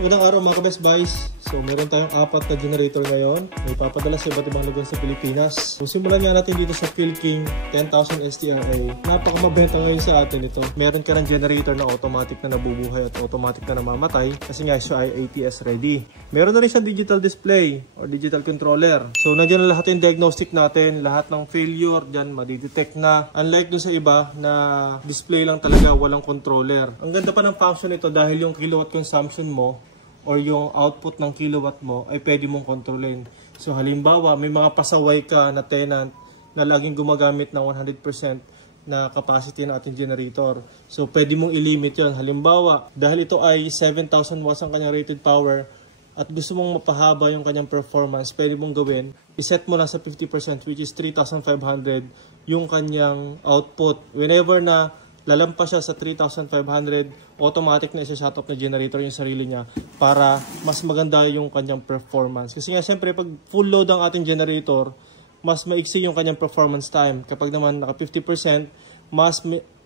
Unang araw mga ka-Best Buys. So meron tayong 4 na generator ngayon. May papadala sa iba't ibang lugar sa Pilipinas. So simulan nga natin dito sa Philking 10,000 STRA. Napakamabenta ngayon sa atin ito. Meron ka ng generator na automatic na nabubuhay at automatic na namamatay. Kasi nga siya ay ATS ready. Meron na rin siyang digital display or digital controller. So nandiyan na lahat yung diagnostic natin. Lahat ng failure dyan madidetect na. Unlike dun sa iba na display lang talaga, walang controller. Ang ganda pa ng function nito dahil yung kilowatt consumption mo or yung output ng kilowatt mo ay pwede mong kontrolin. So halimbawa, may mga pasaway ka na tenant na laging gumagamit ng 100% na capacity ng ating generator. So pwede mong i-limit yun. Halimbawa, dahil ito ay 7,000 watts ang kanyang rated power at gusto mong mapahaba yung kanyang performance, pwede mong gawin, iset mo lang sa 50% which is 3,500 yung kanyang output. Whenever na lalampas siya sa 3,500, automatic na isa-shut off na generator yung sarili niya para mas maganda yung kanyang performance. Kasi nga siyempre pag full load ang ating generator, mas maiksi yung kanyang performance time. Kapag naman naka 50%, mas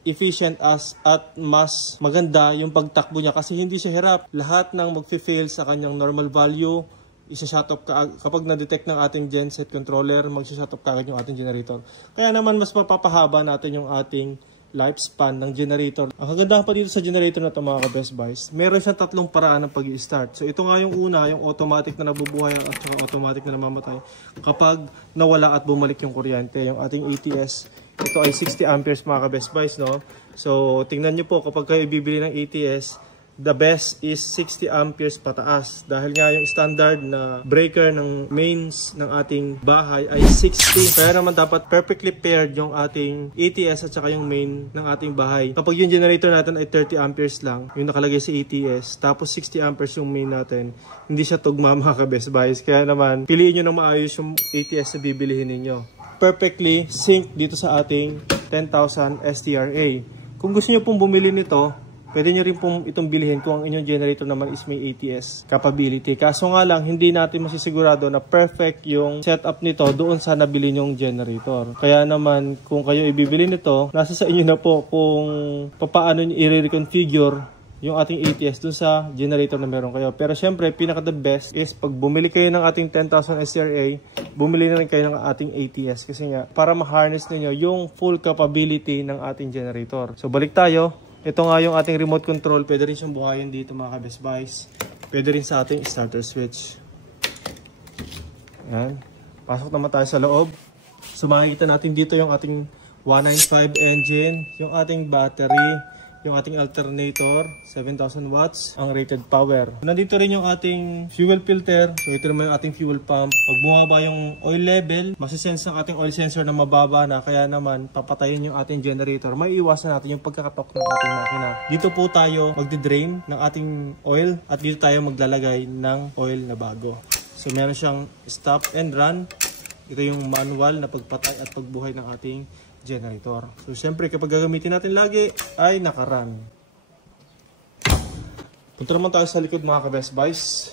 efficient at mas maganda yung pagtakbo niya kasi hindi siya hirap. Lahat ng mag-fail sa kanyang normal value, isa-shut off kapag na-detect ng ating genset controller, mag-shut off kagad yung ating generator. Kaya naman mas mapapahaba natin yung ating lifespan ng generator. Ang kagandahan pa dito sa generator na ito mga ka-Best Buys, meron siyang 3 paraan ng pag-i-start. So ito nga yung una, yung automatic na nabubuhay at saka automatic na namamatay kapag nawala at bumalik yung kuryente. Yung ating ATS, ito ay 60 amperes mga ka-Best Buys, no? So tingnan nyo po kapag kayo bibili ng ATS, the best is 60 amperes pataas. Dahil nga yung standard na breaker ng mains ng ating bahay ay 60. Kaya naman dapat perfectly paired yung ating ATS at saka yung main ng ating bahay. Kapag yung generator natin ay 30 amperes lang, yung nakalagay sa ATS, tapos 60 amperes yung main natin, hindi siya tugma mga ka-Best Buys. Kaya naman, piliin nyo ng maayos yung ATS na bibilihin ninyo. Perfectly sync dito sa ating 10,000 STRA. Kung gusto nyo pong bumili nito, pwede nyo rin pong itong bilhin kung ang inyong generator naman is may ATS capability. Kaso nga lang, hindi natin masisigurado na perfect yung setup nito doon sa nabili nyong generator. Kaya naman, kung kayo ibibili nito, nasa sa inyo na po kung paano nyo i-reconfigure yung ating ATS doon sa generator na meron kayo. Pero syempre, pinaka-the best is pag bumili kayo ng ating 10,000 STRA, bumili na rin kayo ng ating ATS. Kasi nga, para ma-harness ninyo yung full capability ng ating generator. So, balik tayo. Ito nga yung ating remote control. Pwede rin siyang buhayin dito mga ka-Best Buys. Pwede rin sa ating starter switch. Ayan. Pasok naman tayo sa loob. So makikita natin dito yung ating 195 engine, yung ating battery, yung ating alternator, 7,000 watts, ang rated power. Nandito rin yung ating fuel filter. So ito naman yung ating fuel pump. Pag bumaba yung oil level, masisense ng ating oil sensor na mababa na, kaya naman papatayin yung ating generator. Maiiwasan natin yung pagkakatok ng ating makina. Dito po tayo magdi-drain ng ating oil at dito tayo maglalagay ng oil na bago. So meron siyang stop and run. Ito yung manual na pagpatay at pagbuhay ng ating generator. So, siyempre, kapag gagamitin natin lagi, ay nakarun. Punta naman tayo sa likod mga ka-Best Buys.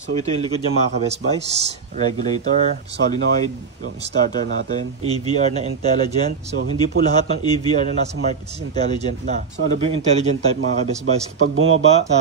So, ito yung likod niya mga ka-Best Buys. Regulator, solenoid, yung starter natin. AVR na intelligent. So, hindi po lahat ng AVR na nasa market is intelligent na. So, ano ba yung intelligent type mga ka-Best Buys? Kapag bumaba sa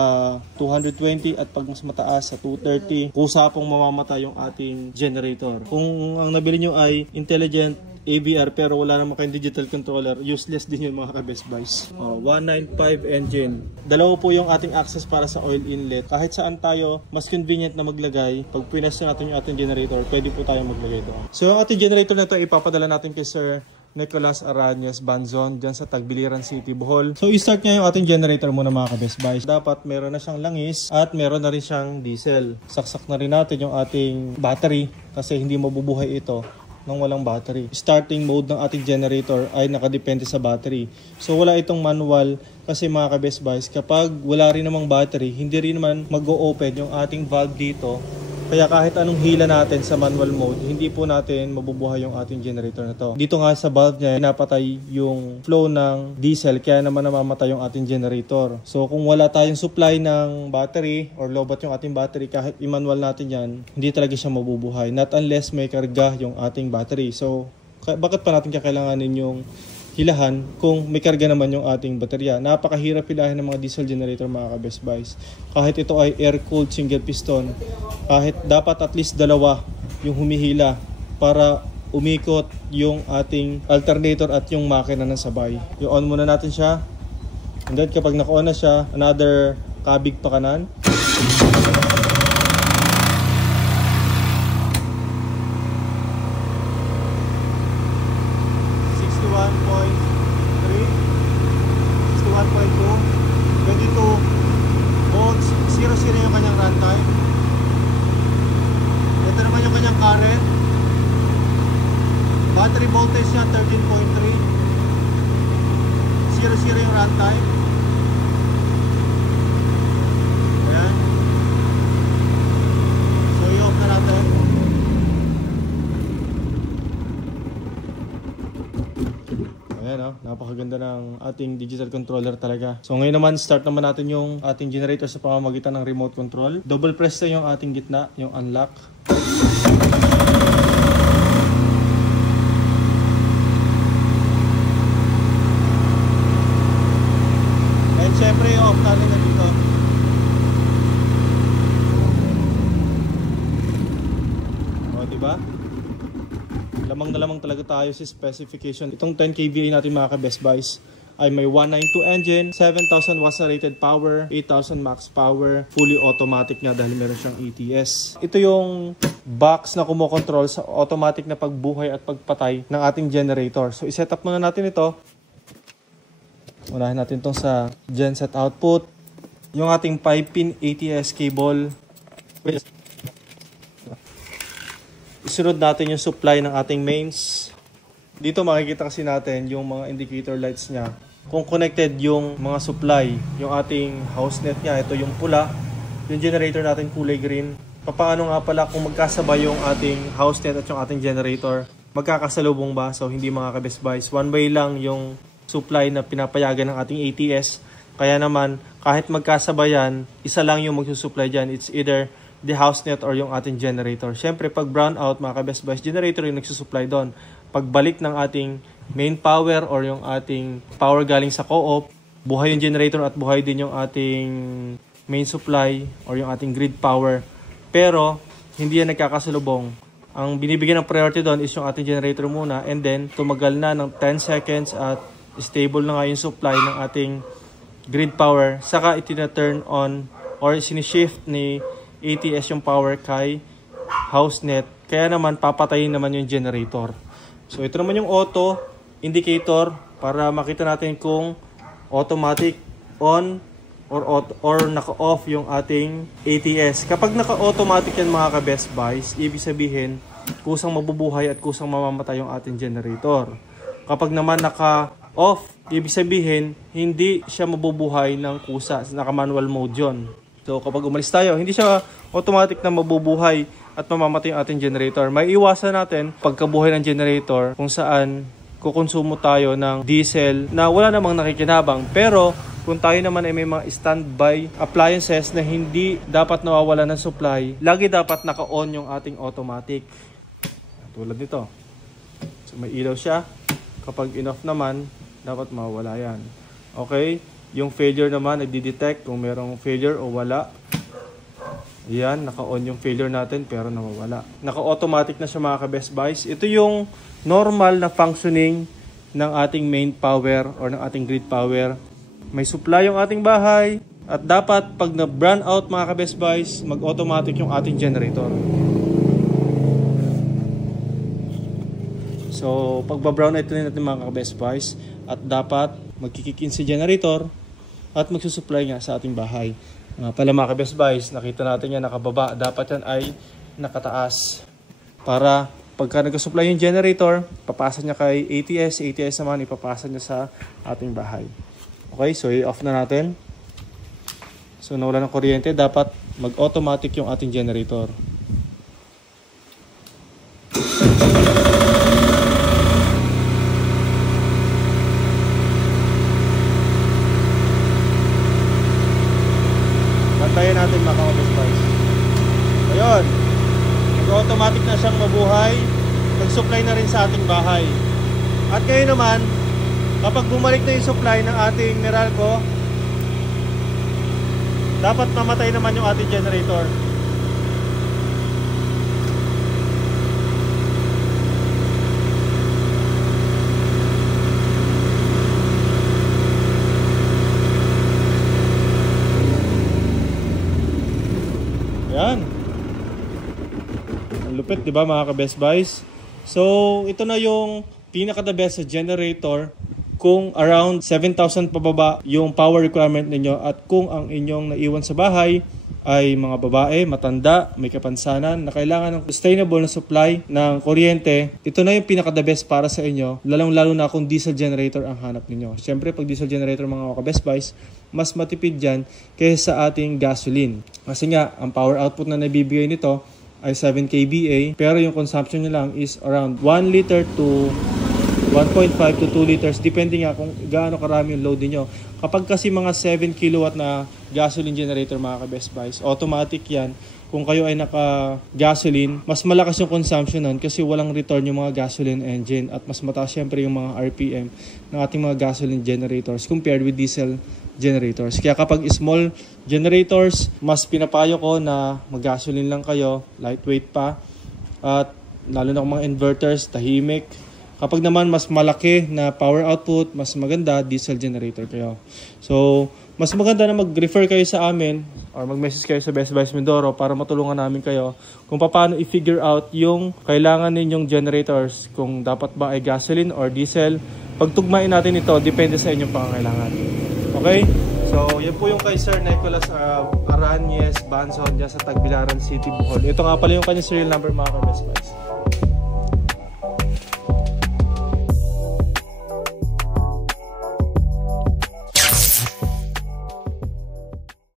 220 at pag mas mataas sa 230, kusa pong mamamatay yung ating generator. Kung ang nabili nyo ay intelligent AVR pero wala naman kayong digital controller, useless din yun mga ka-Best Buys. 195 engine. Dalawa po yung ating access para sa oil inlet. Kahit saan tayo mas convenient na maglagay, pag pinas natin yung ating generator, pwede po tayo maglagay doon. So yung ating generator na ito ipapadala natin kay Sir Nicholas Arañez Banzon dyan sa Tagbiliran City, Bohol. So i-start niya yung ating generator muna mga ka-Best Buys. Dapat meron na siyang langis at meron na rin siyang diesel. Saksak na rin natin yung ating battery kasi hindi mabubuhay ito nang walang battery. Starting mode ng ating generator ay nakadepende sa battery. So wala itong manual kasi mga ka-Best Buys, kapag wala rin namang battery, hindi rin naman mag-o-open yung ating valve dito. Kaya kahit anong hila natin sa manual mode, hindi po natin mabubuhay yung ating generator na to. Dito nga sa valve niya, pinapatay yung flow ng diesel, kaya naman namamatay yung ating generator. So kung wala tayong supply ng battery or lobat yung ating battery, kahit i-manual natin yan, hindi talaga siya mabubuhay. Not unless may karga yung ating battery. So bakit pa natin kakailanganin yung hilahan kung may karga naman yung ating baterya. Napakahirap hilahin ng mga diesel generator mga ka-Best Buys. Kahit ito ay air-cooled single piston, kahit dapat at least dalawa yung humihila para umikot yung ating alternator at yung makina ng sabay. I-on muna natin siya. And then kapag naka-on na siya, another kabig pa kanan. 0 yung kanyang runtime. Ito naman yung kanyang current. Battery voltage niya 13.3. 0 yung runtime. Ayan. So i-off na natin. Ayan o, napakaganda ng ating digital controller talaga. So ngayon naman, start naman natin yung ating generator sa pamamagitan ng remote control. Double press na yung ating gitna, yung unlock. And syempre yung off natin na dito. O, diba? Lamang na lamang talaga tayo sa specification. Itong 10 kVA natin mga ka-Best Buys ay may 192 engine, 7,000 watts na rated power, 8,000 max power, fully automatic nga dahil meron siyang ATS. Ito yung box na kumokontrol sa automatic na pagbuhay at pagpatay ng ating generator. So iset up muna natin ito. Unahin natin itong sa genset output. Yung ating 5-pin ATS cable. Isunod natin yung supply ng ating mains. Dito makikita kasi natin yung mga indicator lights niya. Kung connected yung mga supply, yung ating house net niya, ito yung pula. Yung generator natin kulay green. Paano nga pala kung magkasabay yung ating house net at yung ating generator? Magkakasalubong ba? So hindi mga ka-Best Buys. One way lang yung supply na pinapayagan ng ating ATS. Kaya naman, kahit magkasabayan, isa lang yung magsusupply dyan. It's either the house net or yung ating generator. Siyempre, pag brownout, mga ka-Best Buys, generator yung nagsusupply doon. Pagbalik ng ating main power or yung ating power galing sa co-op, buhay yung generator at buhay din yung ating main supply or yung ating grid power. Pero, hindi yan nagkakasalubong. Ang binibigyan ng priority doon is yung ating generator muna, and then tumagal na ng 10 seconds at stable na nga yung supply ng ating grid power. Saka itina-turn on or sinishift ni ATS yung power kay house net. Kaya naman papatayin naman yung generator. So ito naman yung auto indicator para makita natin kung automatic on or naka-off yung ating ATS. Kapag naka-automatic yan mga ka-Best Buys, ibig sabihin kusang mabubuhay at kusang mamamatay yung ating generator. Kapag naman naka-off, ibig sabihin hindi siya mabubuhay ng kusa. Naka-manual mode yun. So kapag umalis tayo, hindi siya automatic na mabubuhay at mamamatay yung ating generator. May iwasan natin pagkabuhay ng generator kung saan kukonsumo tayo ng diesel na wala namang nakikinabang. Pero kung tayo naman ay may mga standby appliances na hindi dapat nawawala ng supply, lagi dapat naka-on yung ating automatic. Tulad nito. So may ilaw siya. Kapag in-off naman, dapat mawala yan. Okay? Yung failure naman, nagdi-detect kung merong failure o wala. Yan, naka-on yung failure natin pero nawawala. Naka-automatic na siya mga ka-Best Buys. Ito yung normal na functioning ng ating main power or ng ating grid power. May supply yung ating bahay at dapat pag na-brown out mga ka-Best Buys, mag-automatic yung ating generator. So, pag ba-brown out natin mga ka-Best Buys at dapat magkikikin si generator at magsusupply nga sa ating bahay. Pala mga ka-Best Buys, nakita natin yan nakababa. Dapat yan ay nakataas. Para pagka nag-supply yung generator, papasa niya kay ATS. ATS naman ipapasa niya sa ating bahay. Okay, so i-off na natin. So nawala ng kuryente, dapat mag-automatic yung ating generator. Bantayan natin mga ka-Best Buys. Ayun. Nag-automatic na siyang mabuhay. Nag-supply na rin sa ating bahay. At ngayon naman, kapag bumalik na yung supply ng ating Meralco, dapat mamatay naman yung ating generator. Yan. Ang lupit, di ba mga ka-Best Buys? So, ito na yung pinaka-the best sa generator kung around 7,000 pababa yung power requirement ninyo at kung ang inyong naiwan sa bahay ay mga babae, matanda, may kapansanan na kailangan ng sustainable na supply ng kuryente, ito na yung pinaka-the best para sa inyo, lalong-lalo na kung diesel generator ang hanap ninyo. Siyempre, pag diesel generator mga ka-Best Buys, mas matipid dyan kaysa sa ating gasoline. Kasi nga, ang power output na nabibigay nito ay 7 kVA, pero yung consumption nyo lang is around 1 liter to 1.5 to 2 liters, depende nga kung gaano karami yung load niyo. Kapag kasi mga 7 kilowatt na gasoline generator mga ka-Best Buys, automatic yan. Kung kayo ay naka-gasoline, mas malakas yung consumption nun kasi walang return yung mga gasoline engine at mas mataas syempre yung mga RPM ng ating mga gasoline generators compared with diesel generators. Kaya kapag small generators, mas pinapayo ko na mag-gasoline lang kayo, lightweight pa, at lalo na kung mga inverters, tahimik. Kapag naman mas malaki na power output, mas maganda, diesel generator kayo. So, mas maganda na mag-refer kayo sa amin or mag-message kayo sa Best Buys Mindoro para matulungan namin kayo kung paano i-figure out yung kailangan ninyong generators, kung dapat ba ay gasoline or diesel. Pagtugmain natin ito, depende sa inyong pangangailangan. Okay? So, yan po yung kay Sir Nicholas Aranyes Banson dyan sa Tagbilaran City, Bohol. Ito nga pala yung kanyang serial number mga ka-Best Buys.